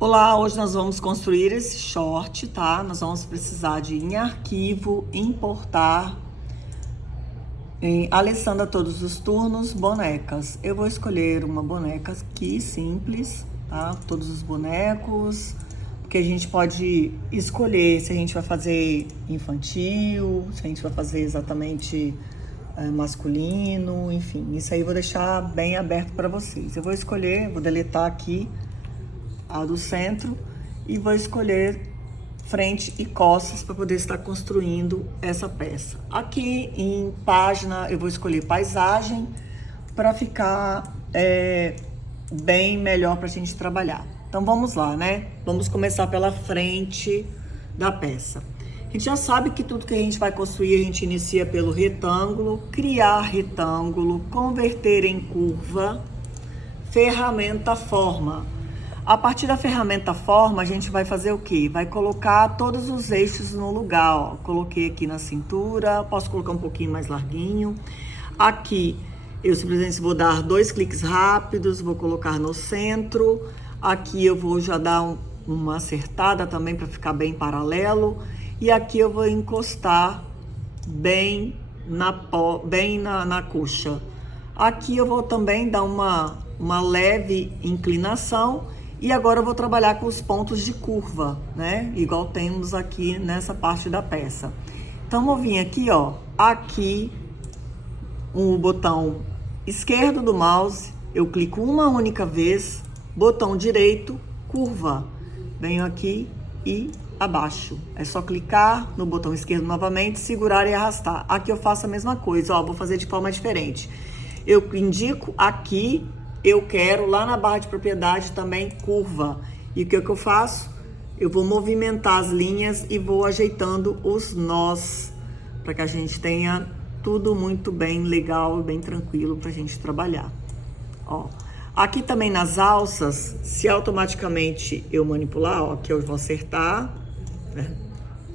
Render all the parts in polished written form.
Olá, hoje nós vamos construir esse short, tá? Nós vamos precisar de em arquivo, importar, Alessandra todos os turnos, bonecas. Eu vou escolher uma boneca aqui, simples, tá? Todos os bonecos, porque a gente pode escolher se a gente vai fazer infantil, se a gente vai fazer exatamente masculino, enfim. Isso aí eu vou deixar bem aberto para vocês. Eu vou escolher, vou deletar aqui a do centro e vou escolher frente e costas para poder estar construindo essa peça. Aqui em página eu vou escolher paisagem para ficar bem melhor para a gente trabalhar. Então vamos lá, né? Vamos começar pela frente da peça. A gente já sabe que tudo que a gente vai construir a gente inicia pelo retângulo, criar retângulo, converter em curva, ferramenta forma. A partir da ferramenta forma, a gente vai fazer o quê? Vai colocar todos os eixos no lugar, ó. Coloquei aqui na cintura, posso colocar um pouquinho mais larguinho. Aqui, eu simplesmente vou dar 2 cliques rápidos, vou colocar no centro. Aqui eu vou já dar uma acertada também para ficar bem paralelo. E aqui eu vou encostar bem na coxa. Aqui eu vou também dar uma leve inclinação. E agora eu vou trabalhar com os pontos de curva, né? Igual temos aqui nessa parte da peça. Então, vou vir aqui, ó. Aqui, o botão esquerdo do mouse, eu clico uma única vez, botão direito, curva. Venho aqui e abaixo. É só clicar no botão esquerdo novamente, segurar e arrastar. Aqui eu faço a mesma coisa, ó. Vou fazer de forma diferente. Eu indico aqui. Eu quero lá na barra de propriedade também curva. E o que eu faço? Eu vou movimentar as linhas e vou ajeitando os nós para que a gente tenha tudo muito bem legal e bem tranquilo para a gente trabalhar. Ó, aqui também nas alças, se automaticamente eu manipular, ó, aqui eu vou acertar, né?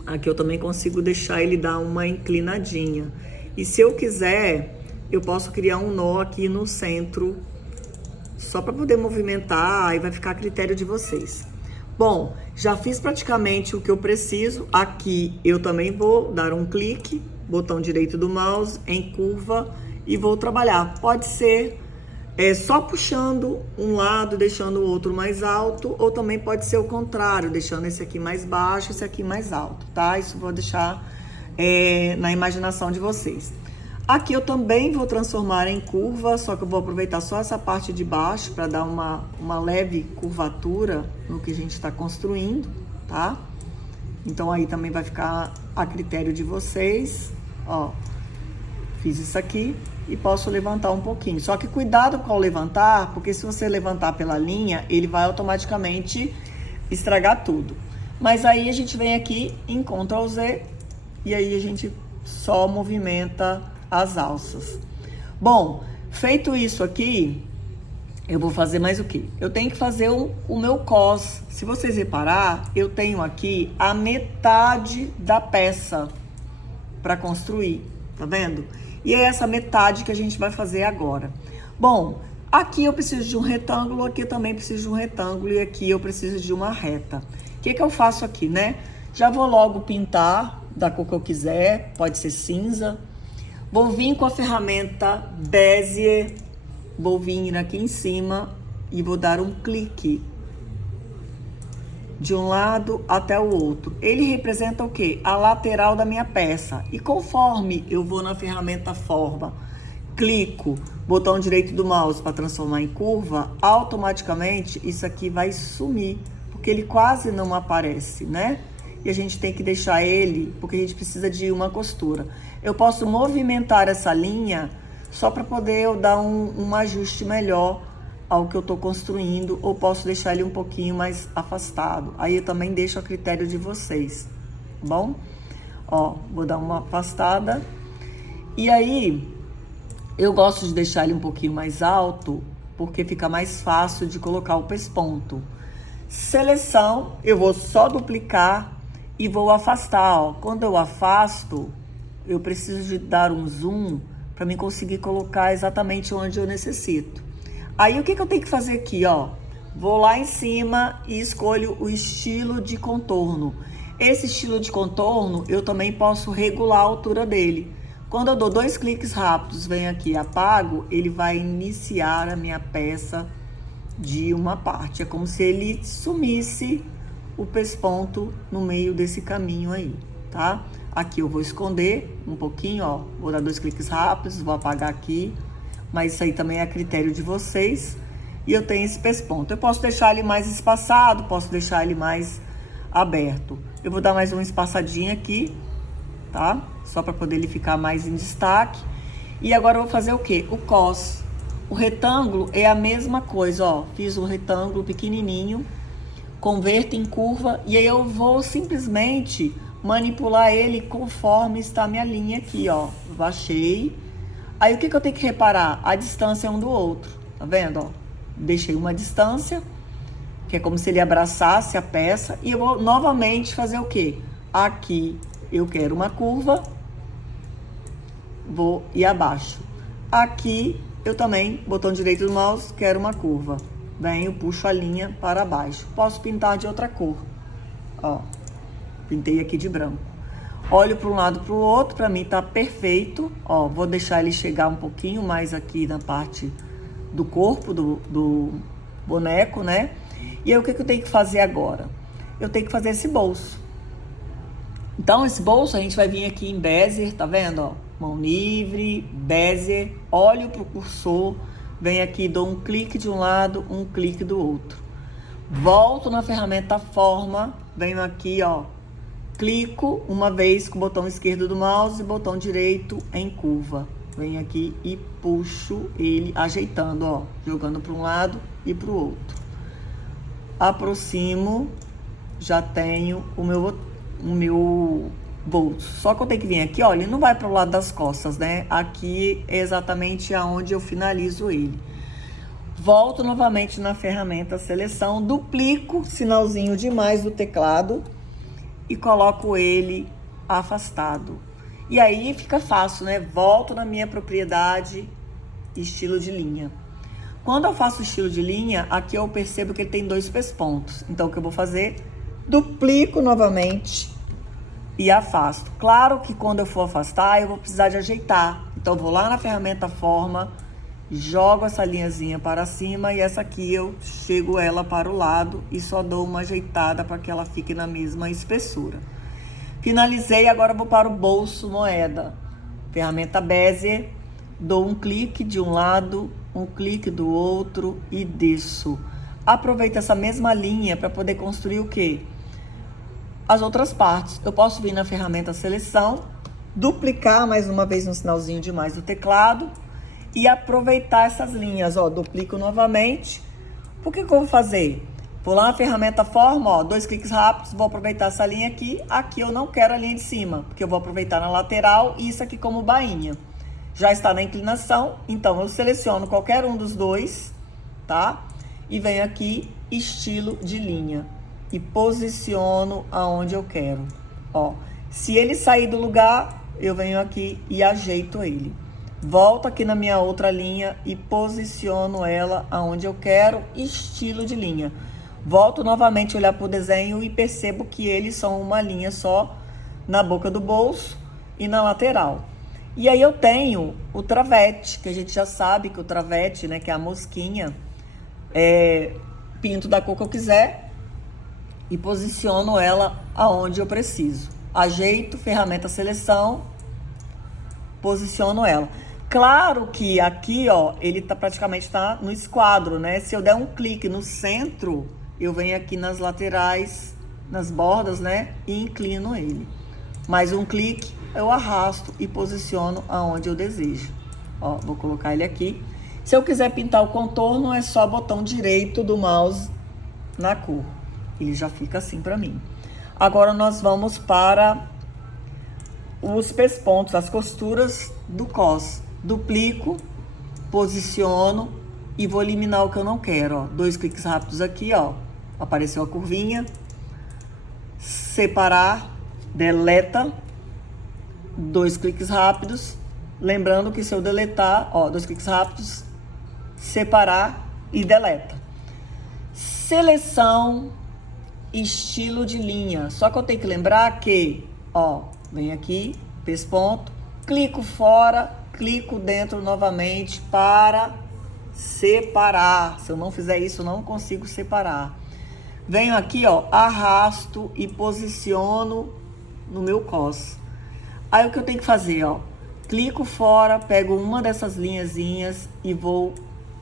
Aqui eu também consigo deixar ele dar uma inclinadinha. E se eu quiser, eu posso criar um nó aqui no centro, só para poder movimentar, aí vai ficar a critério de vocês. Bom, já fiz praticamente o que eu preciso. Aqui eu também vou dar um clique, botão direito do mouse, em curva, e vou trabalhar. Pode ser só puxando um lado, deixando o outro mais alto, ou também pode ser o contrário, deixando esse aqui mais baixo, esse aqui mais alto, tá? Isso eu vou deixar na imaginação de vocês. Aqui eu também vou transformar em curva, só que eu vou aproveitar só essa parte de baixo para dar uma leve curvatura no que a gente está construindo, tá? Então aí também vai ficar a critério de vocês, ó. Fiz isso aqui e posso levantar um pouquinho. Só que cuidado com o levantar, porque se você levantar pela linha, ele vai automaticamente estragar tudo. Mas aí a gente vem aqui em Ctrl Z e aí a gente só movimenta as alças. Bom, feito isso aqui, eu vou fazer mais o quê? Eu tenho que fazer o meu cos. Se vocês reparar, eu tenho aqui a metade da peça para construir, tá vendo? E é essa metade que a gente vai fazer agora. Bom, aqui eu preciso de um retângulo, aqui eu também preciso de um retângulo e aqui eu preciso de uma reta. O que eu faço aqui, né? Já vou logo pintar da cor que eu quiser, pode ser cinza. Vou vir com a ferramenta Bezier, vou vir aqui em cima e vou dar um clique de um lado até o outro. Ele representa o quê? A lateral da minha peça. E conforme eu vou na ferramenta forma, clico, botão direito do mouse para transformar em curva, automaticamente isso aqui vai sumir, porque ele quase não aparece, né? E a gente tem que deixar ele, porque a gente precisa de uma costura. Eu posso movimentar essa linha só para poder eu dar um ajuste melhor ao que eu estou construindo, ou posso deixar ele um pouquinho mais afastado. Aí eu também deixo a critério de vocês, tá bom? Ó, vou dar uma afastada. E aí, eu gosto de deixar ele um pouquinho mais alto, porque fica mais fácil de colocar o pesponto. Seleção, eu vou só duplicar e vou afastar, ó. Quando eu afasto, eu preciso de dar um zoom para mim conseguir colocar exatamente onde eu necessito. Aí o que eu tenho que fazer aqui, ó? vou lá em cima e escolho o estilo de contorno. Esse estilo de contorno, eu também posso regular a altura dele. Quando eu dou 2 cliques rápidos, venho aqui e apago, ele vai iniciar a minha peça de uma parte. É como se ele sumisse o pesponto no meio desse caminho aí, tá? Aqui eu vou esconder um pouquinho, ó. Vou dar 2 cliques rápidos, vou apagar aqui. Mas isso aí também é a critério de vocês. E eu tenho esse pesponto. Eu posso deixar ele mais espaçado, posso deixar ele mais aberto. Eu vou dar mais uma espaçadinha aqui, tá? Só para poder ele ficar mais em destaque. E agora eu vou fazer o quê? O cos. O retângulo é a mesma coisa, ó. Fiz um retângulo pequenininho, converto em curva e aí eu vou simplesmente manipular ele conforme está a minha linha aqui, ó. Baixei. Aí o que eu tenho que reparar? A distância um do outro, tá vendo, ó? Deixei uma distância, que é como se ele abraçasse a peça, e eu vou novamente fazer o quê? Aqui eu quero uma curva, vou e abaixo. Aqui eu também, botão direito do mouse, quero uma curva. Venho, puxo a linha para baixo. Posso pintar de outra cor, ó. Pintei aqui de branco. Olho para um lado para o outro, para mim tá perfeito. Ó, vou deixar ele chegar um pouquinho mais aqui na parte do corpo do boneco, né? E aí o que eu tenho que fazer agora? Eu tenho que fazer esse bolso. Então esse bolso a gente vai vir aqui em Bezier, tá vendo? Ó, mão livre, Bezier, olho pro cursor, venho aqui, dou um clique de um lado, um clique do outro. Volto na ferramenta forma, venho aqui, ó, clico uma vez com o botão esquerdo do mouse e botão direito em curva. Venho aqui e puxo ele ajeitando, ó, jogando para um lado e para o outro. Aproximo, já tenho o meu bolso. Só que eu tenho que vir aqui, ó, ele não vai para o lado das costas, né? Aqui é exatamente aonde eu finalizo ele. Volto novamente na ferramenta seleção, duplico, sinalzinho de mais do teclado e coloco ele afastado. E aí fica fácil, né? Volto na minha propriedade, estilo de linha. Quando eu faço estilo de linha, aqui eu percebo que ele tem 2 pespontos. Então, o que eu vou fazer? Duplico novamente e afasto. Claro que quando eu for afastar, eu vou precisar de ajeitar. Então, eu vou lá na ferramenta forma, jogo essa linhazinha para cima e essa aqui eu chego ela para o lado e só dou uma ajeitada para que ela fique na mesma espessura. Finalizei, agora vou para o bolso moeda. Ferramenta Bezier, dou um clique de um lado, um clique do outro e desço. Aproveito essa mesma linha para poder construir o quê? As outras partes. Eu posso vir na ferramenta seleção, duplicar mais uma vez no sinalzinho de mais do teclado e aproveitar essas linhas, ó, duplico novamente. Por que eu vou fazer? Vou lá na ferramenta forma, ó, 2 cliques rápidos, vou aproveitar essa linha aqui. Aqui eu não quero a linha de cima, porque eu vou aproveitar na lateral e isso aqui como bainha. Já está na inclinação, então eu seleciono qualquer um dos dois, tá? E venho aqui, estilo de linha. E posiciono aonde eu quero, ó. Se ele sair do lugar, eu venho aqui e ajeito ele. Volto aqui na minha outra linha e posiciono ela aonde eu quero, estilo de linha. Volto novamente a olhar para o desenho e percebo que eles são uma linha só na boca do bolso e na lateral. E aí eu tenho o travete, que a gente já sabe que o travete, né, que é a mosquinha, pinto da cor que eu quiser e posiciono ela aonde eu preciso. Ajeito, ferramenta seleção, posiciono ela. Claro que aqui, ó, ele praticamente tá no esquadro, né? Se eu der um clique no centro, eu venho aqui nas laterais, nas bordas, né? E inclino ele. Mais um clique, eu arrasto e posiciono aonde eu desejo. Ó, vou colocar ele aqui. Se eu quiser pintar o contorno, é só botão direito do mouse na cor. Ele já fica assim pra mim. Agora nós vamos para os pespontos, as costuras do cos. Duplico, posiciono e vou eliminar o que eu não quero, ó. 2 cliques rápidos aqui, ó. Apareceu a curvinha. Separar, deleta. 2 cliques rápidos. Lembrando que se eu deletar, ó, 2 cliques rápidos, separar e deleta. Seleção, estilo de linha. Só que eu tenho que lembrar que, ó, vem aqui, pesponto, clico fora, clico dentro novamente para separar. Se eu não fizer isso, eu não consigo separar. Venho aqui, ó, arrasto e posiciono no meu cos. Aí o que eu tenho que fazer, ó, clico fora, pego uma dessas linhazinhas e vou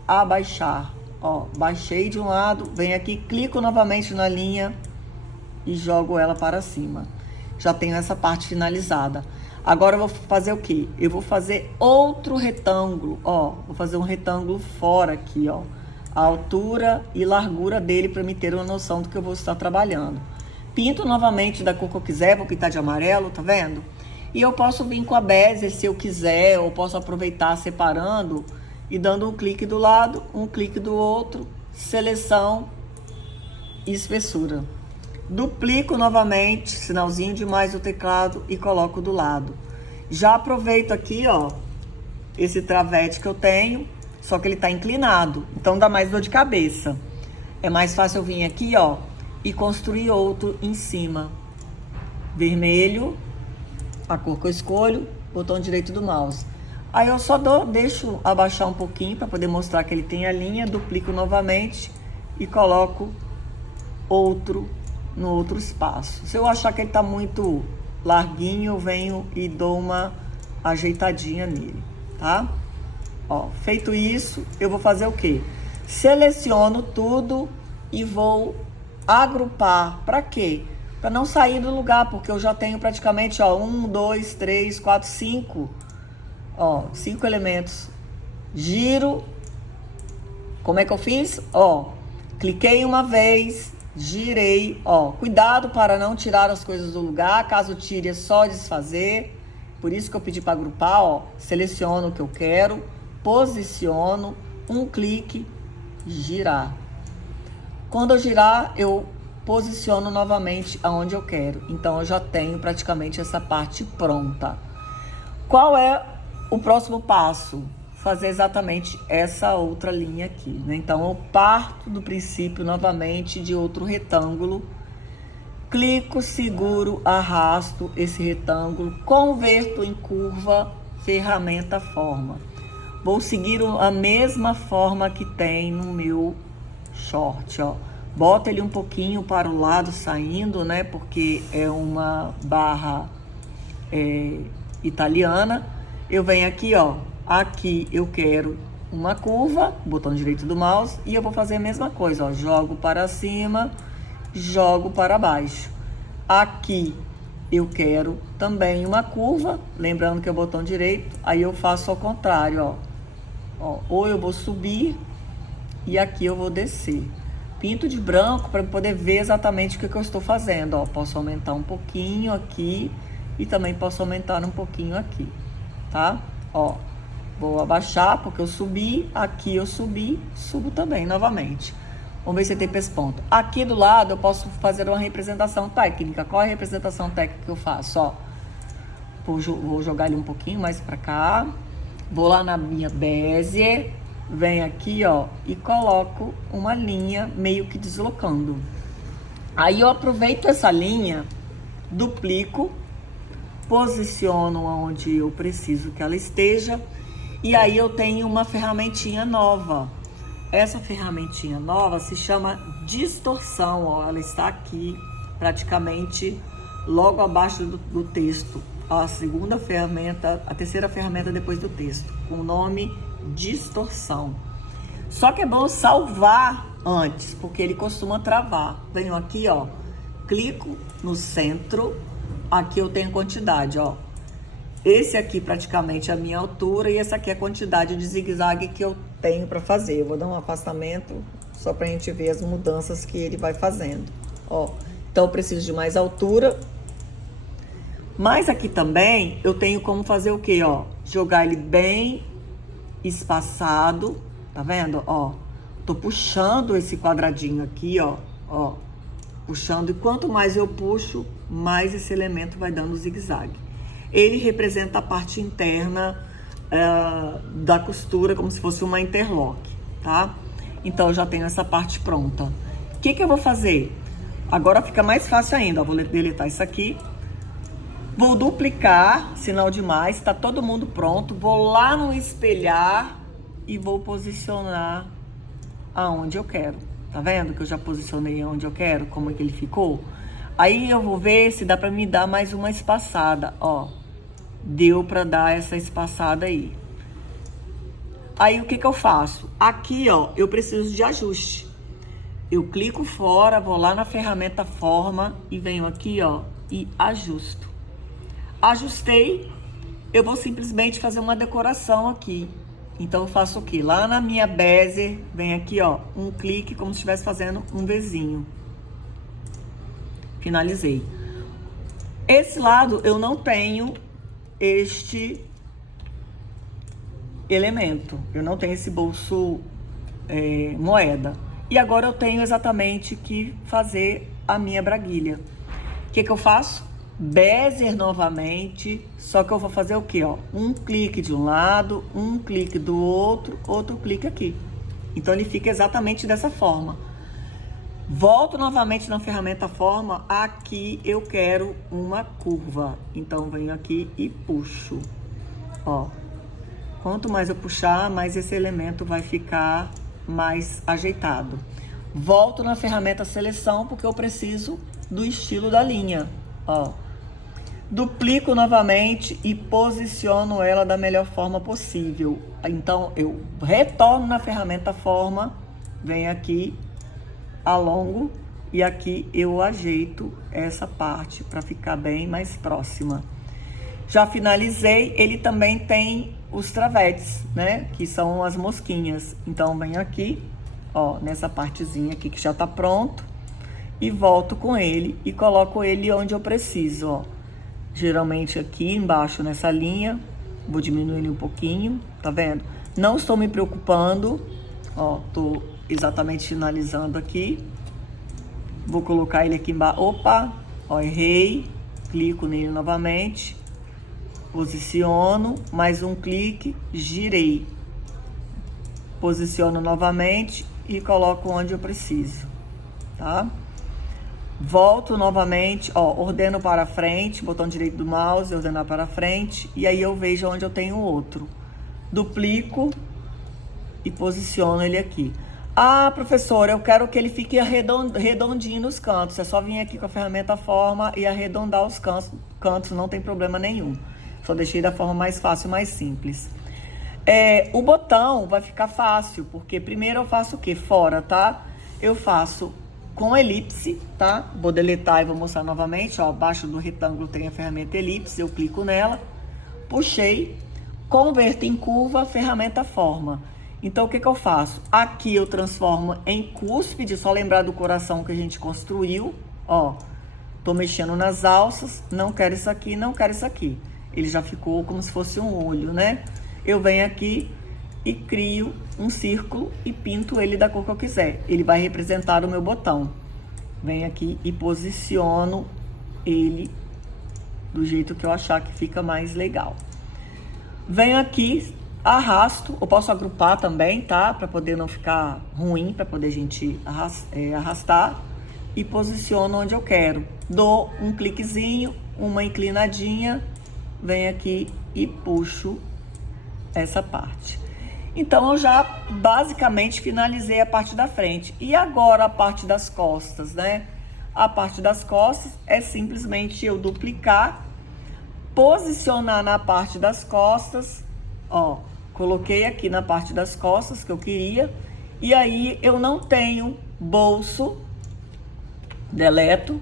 abaixar. Ó, baixei de um lado, venho aqui, clico novamente na linha e jogo ela para cima. Já tenho essa parte finalizada. Agora eu vou fazer o quê? Eu vou fazer outro retângulo, ó. Vou fazer um retângulo fora aqui, ó. A altura e largura dele para me ter uma noção do que eu vou estar trabalhando. Pinto novamente da cor que eu quiser, vou pintar de amarelo, tá vendo? E eu posso vir com a bezier se eu quiser, ou posso aproveitar separando e dando um clique do lado, um clique do outro, seleção e espessura. Duplico novamente, sinalzinho de mais o teclado e coloco do lado. Já aproveito aqui, ó, esse travete que eu tenho, só que ele tá inclinado, então dá mais dor de cabeça. É mais fácil eu vir aqui, ó, e construir outro em cima. Vermelho, a cor que eu escolho, botão direito do mouse. Aí eu só deixo abaixar um pouquinho para poder mostrar que ele tem a linha, duplico novamente e coloco outro no outro espaço. Se eu achar que ele tá muito larguinho, eu venho e dou uma ajeitadinha nele, tá? Ó, feito isso, eu vou fazer o quê? Seleciono tudo e vou agrupar. Para quê? Para não sair do lugar, porque eu já tenho praticamente, ó, 1, 2, 3, 4, 5, ó, 5 elementos. Giro. Como é que eu fiz? Ó, cliquei uma vez, girei, ó. Cuidado para não tirar as coisas do lugar, caso tire é só desfazer. Por isso que eu pedi para agrupar, ó. Seleciono o que eu quero, posiciono, um clique, girar. Quando eu girar, eu posiciono novamente aonde eu quero. Então, eu já tenho praticamente essa parte pronta. Qual é o próximo passo? Fazer exatamente essa outra linha aqui, né? Então, eu parto do princípio novamente de outro retângulo. Clico, seguro, arrasto esse retângulo, converto em curva, ferramenta forma. Vou seguir a mesma forma que tem no meu short, ó. Bota ele um pouquinho para o lado saindo, né? Porque é uma barra italiana. Eu venho aqui, ó. Aqui eu quero uma curva, botão direito do mouse, e eu vou fazer a mesma coisa, ó. Jogo para cima, jogo para baixo. Aqui eu quero também uma curva, lembrando que é o botão direito, aí eu faço ao contrário, ó. Ó, ou eu vou subir e aqui eu vou descer. Pinto de branco para poder ver exatamente o que eu estou fazendo, ó. Posso aumentar um pouquinho aqui e também posso aumentar um pouquinho aqui, tá? Ó, vou abaixar porque eu subi, aqui eu subi, subo também novamente. Vamos ver se tem pesponto. Aqui do lado eu posso fazer uma representação técnica. Qual é a representação técnica que eu faço? Ó, vou jogar ele um pouquinho mais para cá. Vou lá na minha bezier, venho aqui, ó, e coloco uma linha meio que deslocando. Aí eu aproveito essa linha, duplico, posiciono onde eu preciso que ela esteja, e aí eu tenho uma ferramentinha nova. Essa ferramentinha nova se chama distorção, ó, ela está aqui praticamente logo abaixo do texto. A segunda ferramenta, a terceira ferramenta depois do texto, com o nome distorção. Só que é bom salvar antes, porque ele costuma travar. Venho aqui, ó, clico no centro, aqui eu tenho quantidade, ó. Esse aqui praticamente é a minha altura e essa aqui é a quantidade de zigue-zague que eu tenho para fazer. Eu vou dar um afastamento só para a gente ver as mudanças que ele vai fazendo, ó. Então eu preciso de mais altura. Mas aqui também eu tenho como fazer o quê, ó? Jogar ele bem espaçado, tá vendo? Ó, tô puxando esse quadradinho aqui, ó, ó, puxando. E quanto mais eu puxo, mais esse elemento vai dando zigue-zague. Ele representa a parte interna da costura, como se fosse uma interlock, tá? Então eu já tenho essa parte pronta. que eu vou fazer? Agora fica mais fácil ainda, ó, vou deletar isso aqui. Vou duplicar, sinal de mais, tá todo mundo pronto. Vou lá no espelhar e vou posicionar aonde eu quero. Tá vendo que eu já posicionei aonde eu quero, como é que ele ficou? Aí eu vou ver se dá pra me dar mais uma espaçada, ó. Deu pra dar essa espaçada aí. Aí o que eu faço? Aqui, ó, eu preciso de ajuste. Eu clico fora, vou lá na ferramenta forma e venho aqui, ó, e ajusto. Ajustei, eu vou simplesmente fazer uma decoração aqui. Então eu faço o quê? Lá na minha bezier, vem aqui, ó, um clique como se estivesse fazendo um Vzinho. Finalizei. Esse lado eu não tenho este elemento. Eu não tenho esse bolso moeda. E agora eu tenho exatamente que fazer a minha braguilha. O que eu faço? Bezier novamente, só que eu vou fazer o quê, ó? Um clique de um lado, um clique do outro, outro clique aqui. Então ele fica exatamente dessa forma. Volto novamente na ferramenta forma, aqui eu quero uma curva. Então venho aqui e puxo, ó. Quanto mais eu puxar, mais esse elemento vai ficar mais ajeitado. Volto na ferramenta seleção, porque eu preciso do estilo da linha, ó. Duplico novamente e posiciono ela da melhor forma possível. Então, eu retorno na ferramenta forma, venho aqui, alongo e aqui eu ajeito essa parte para ficar bem mais próxima. Já finalizei, ele também tem os travetes, né? Que são as mosquinhas. Então, venho aqui, ó, nessa partezinha aqui que já tá pronto e volto com ele e coloco ele onde eu preciso, ó. Geralmente aqui embaixo nessa linha, vou diminuir ele um pouquinho, tá vendo? Não estou me preocupando, ó, tô exatamente finalizando aqui. Vou colocar ele aqui embaixo, opa, ó, errei, clico nele novamente, posiciono, mais um clique, girei. Posiciono novamente e coloco onde eu preciso, tá? Volto novamente, ó, ordeno para frente, botão direito do mouse, ordenar para frente, e aí eu vejo onde eu tenho o outro. Duplico e posiciono ele aqui. Ah, professora, eu quero que ele fique redondinho nos cantos. É só vir aqui com a ferramenta forma e arredondar os cantos, não tem problema nenhum. Só deixei da forma mais fácil, mais simples. O botão vai ficar fácil, porque primeiro eu faço o quê? Fora, tá? Eu faço com elipse, tá? Vou deletar e vou mostrar novamente, ó, abaixo do retângulo tem a ferramenta elipse, eu clico nela, puxei, converto em curva, ferramenta forma. Então, o que eu faço? Aqui eu transformo em cúspide, só lembrar do coração que a gente construiu, ó, tô mexendo nas alças, não quero isso aqui, não quero isso aqui. Ele já ficou como se fosse um olho, né? Eu venho aqui e crio um círculo e pinto ele da cor que eu quiser. Ele vai representar o meu botão. Venho aqui e posiciono ele do jeito que eu achar que fica mais legal. Venho aqui, arrasto, eu posso agrupar também, tá? Para poder não ficar ruim, para poder a gente arrastar. E posiciono onde eu quero. Dou um cliquezinho, uma inclinadinha, venho aqui e puxo essa parte. Então, eu já basicamente finalizei a parte da frente. E agora a parte das costas, né? A parte das costas é simplesmente eu duplicar, posicionar na parte das costas, ó. Coloquei aqui na parte das costas que eu queria. E aí, eu não tenho bolso, deleto.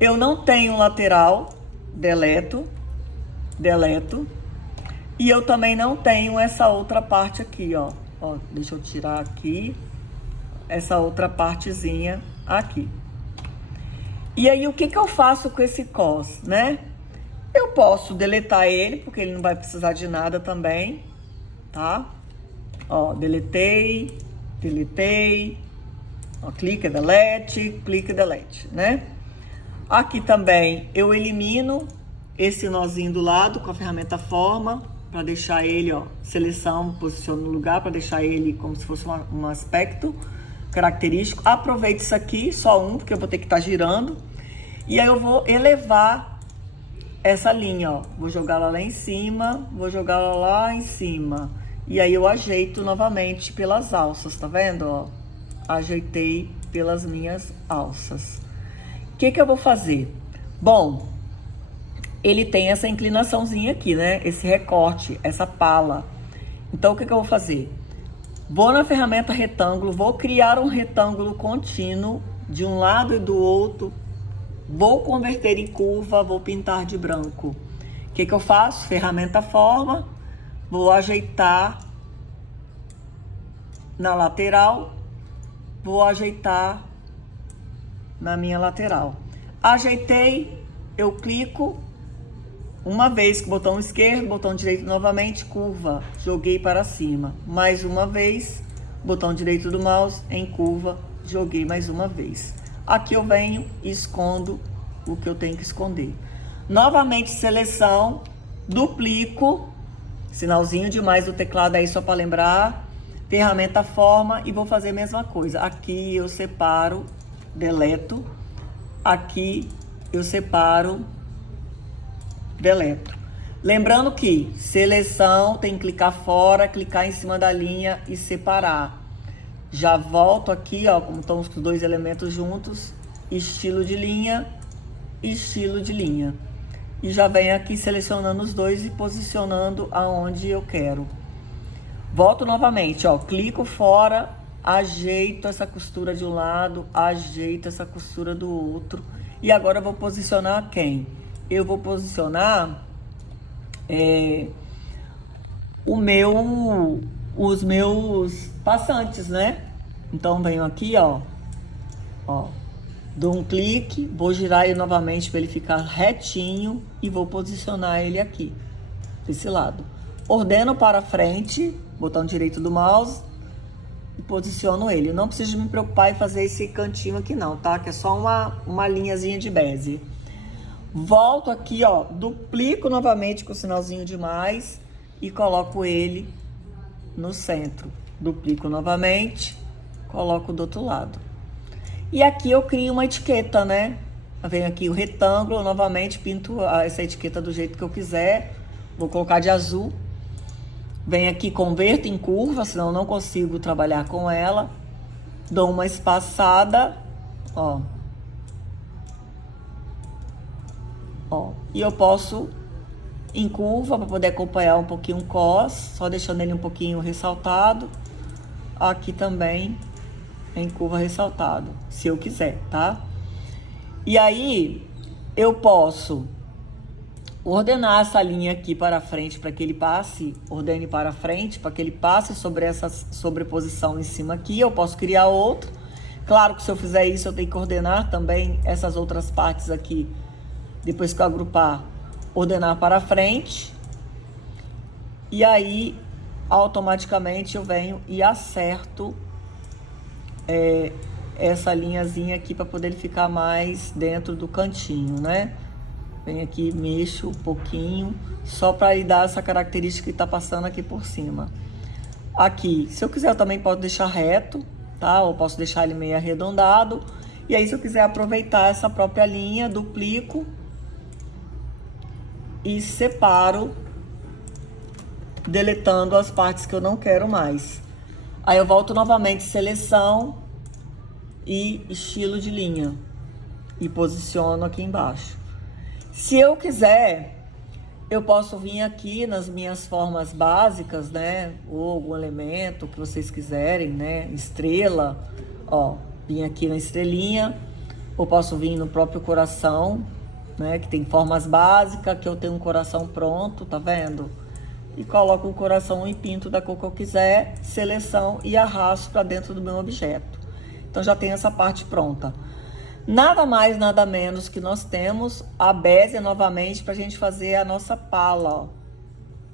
Eu não tenho lateral, deleto. E eu também não tenho essa outra parte aqui, ó. Ó, deixa eu tirar aqui essa outra partezinha aqui. E aí, o que eu faço com esse cos, né? Eu posso deletar ele, porque ele não vai precisar de nada também, tá? Ó, deletei. Ó, clica, delete, né? Aqui também eu elimino esse nozinho do lado com a ferramenta forma, para deixar ele, ó, seleção, posiciono no lugar, para deixar ele como se fosse um aspecto. característico. Aproveite isso aqui, só um, porque eu vou ter que estar girando. E aí eu vou elevar essa linha, ó. Vou jogar ela lá em cima, vou jogar ela lá em cima. E aí eu ajeito novamente pelas alças, tá vendo, ó? Ajeitei pelas minhas alças. O que que eu vou fazer? Bom, ele tem essa inclinaçãozinha aqui, né? Esse recorte, essa pala. Então, o que que eu vou fazer? Vou na ferramenta retângulo, vou criar um retângulo contínuo de um lado e do outro. Vou converter em curva, vou pintar de branco. O que que eu faço? Ferramenta forma, vou ajeitar na lateral, vou ajeitar na minha lateral. Ajeitei, eu clico uma vez com o botão esquerdo, botão direito novamente, curva, joguei para cima. Mais uma vez, botão direito do mouse em curva, joguei mais uma vez. Aqui eu venho e escondo o que eu tenho que esconder. Novamente seleção, duplico, sinalzinho de mais do teclado aí só para lembrar, ferramenta forma e vou fazer a mesma coisa. Aqui eu separo, deleto, aqui eu separo, deleto. Lembrando que seleção tem que clicar fora, clicar em cima da linha e separar. Já volto aqui, ó, como estão os dois elementos juntos, estilo de linha, estilo de linha. E já venho aqui selecionando os dois e posicionando aonde eu quero. Volto novamente, ó, clico fora, ajeito essa costura de um lado, ajeito essa costura do outro. E agora eu vou posicionar quem? Eu vou posicionar os meus passantes, né? Então venho aqui, ó, dou um clique, vou girar ele novamente para ele ficar retinho e vou posicionar ele aqui, desse lado. Ordeno para frente, botão direito do mouse e posiciono ele. Eu não preciso me preocupar em fazer esse cantinho aqui não, tá? Que é só uma linhazinha de base. Volto aqui, ó, duplico novamente com o sinalzinho de mais e coloco ele no centro. Duplico novamente, coloco do outro lado. E aqui eu crio uma etiqueta, né? Venho aqui o retângulo, novamente pinto essa etiqueta do jeito que eu quiser. Vou colocar de azul. Venho aqui, converto em curva, senão eu não consigo trabalhar com ela. Dou uma espaçada, ó. Ó, e eu posso em curva para poder acompanhar um pouquinho o cos, só deixando ele um pouquinho ressaltado. Aqui também em curva ressaltado, se eu quiser, tá? E aí eu posso ordenar essa linha aqui para frente para que ele passe, ordene para frente para que ele passe sobre essa sobreposição em cima aqui. Eu posso criar outro. Claro que se eu fizer isso eu tenho que ordenar também essas outras partes aqui. Depois que eu agrupar, ordenar para frente. E aí, automaticamente, eu venho e acerto essa linhazinha aqui para poder ele ficar mais dentro do cantinho, né? Venho aqui, mexo um pouquinho, só para ele dar essa característica que tá passando aqui por cima. Aqui, se eu quiser, eu também posso deixar reto, tá? Ou posso deixar ele meio arredondado. E aí, se eu quiser aproveitar essa própria linha, duplico e separo, deletando as partes que eu não quero mais. Aí eu volto novamente, seleção e estilo de linha e posiciono aqui embaixo. Se eu quiser, eu posso vir aqui nas minhas formas básicas, né? Ou algum elemento que vocês quiserem, né? Estrela, ó, vim aqui na estrelinha, ou posso vir no próprio coração, né, que tem formas básicas, que eu tenho um coração pronto, tá vendo? E coloco o coração e pinto da cor que eu quiser, seleção e arrasto para dentro do meu objeto. Então já tem essa parte pronta. Nada mais, nada menos que nós temos a bézia novamente para a gente fazer a nossa pala, ó,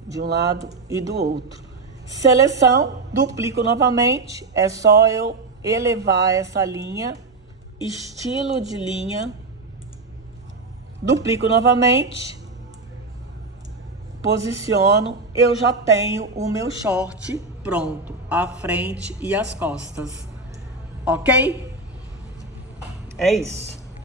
de um lado e do outro. Seleção, duplico novamente, é só eu elevar essa linha, estilo de linha, duplico novamente, posiciono, eu já tenho o meu short pronto, a frente e as costas. ok? É isso.